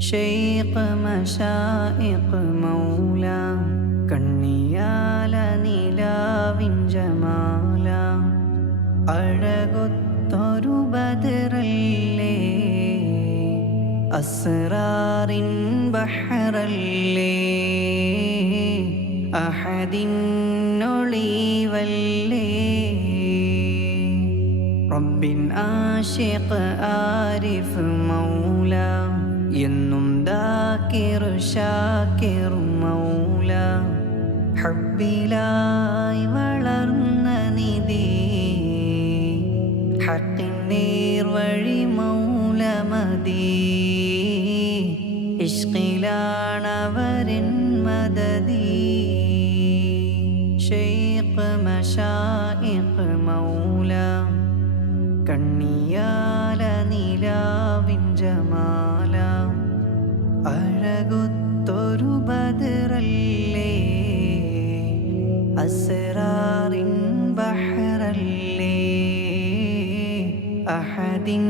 ഷെയ്ഖ് മശായിഖ് മൗല കണ്ണിയാല നിലാവിൻ ജമാല അഴകൊത്തൊരു ബദറല്ലേ അസ്റാറിൻ ബഹറല്ലേ അഹദിൻ ഒളിവല്ലേ റബ്ബിൻ ആശിഖ് ആരിഫ് മൗല എന്നും ദാക്കിർ ഷാക്കിർ മൗല ഹബ്ബിലായി വളർന്ന നിധി ഹക്കിൻ നേർവഴി മൗല മദീ ഇഷ്കിലാണവരിൻ മദദീ ഷെയ്ഖ് മശായിഖ് മൗല കണ്ണിയാല നിലാവിൻ ജമാല അഴകൊത്തൊരു ബദറല്ലേ അസ്റാറിൻ ബഹറല്ലേ അഹദിൻ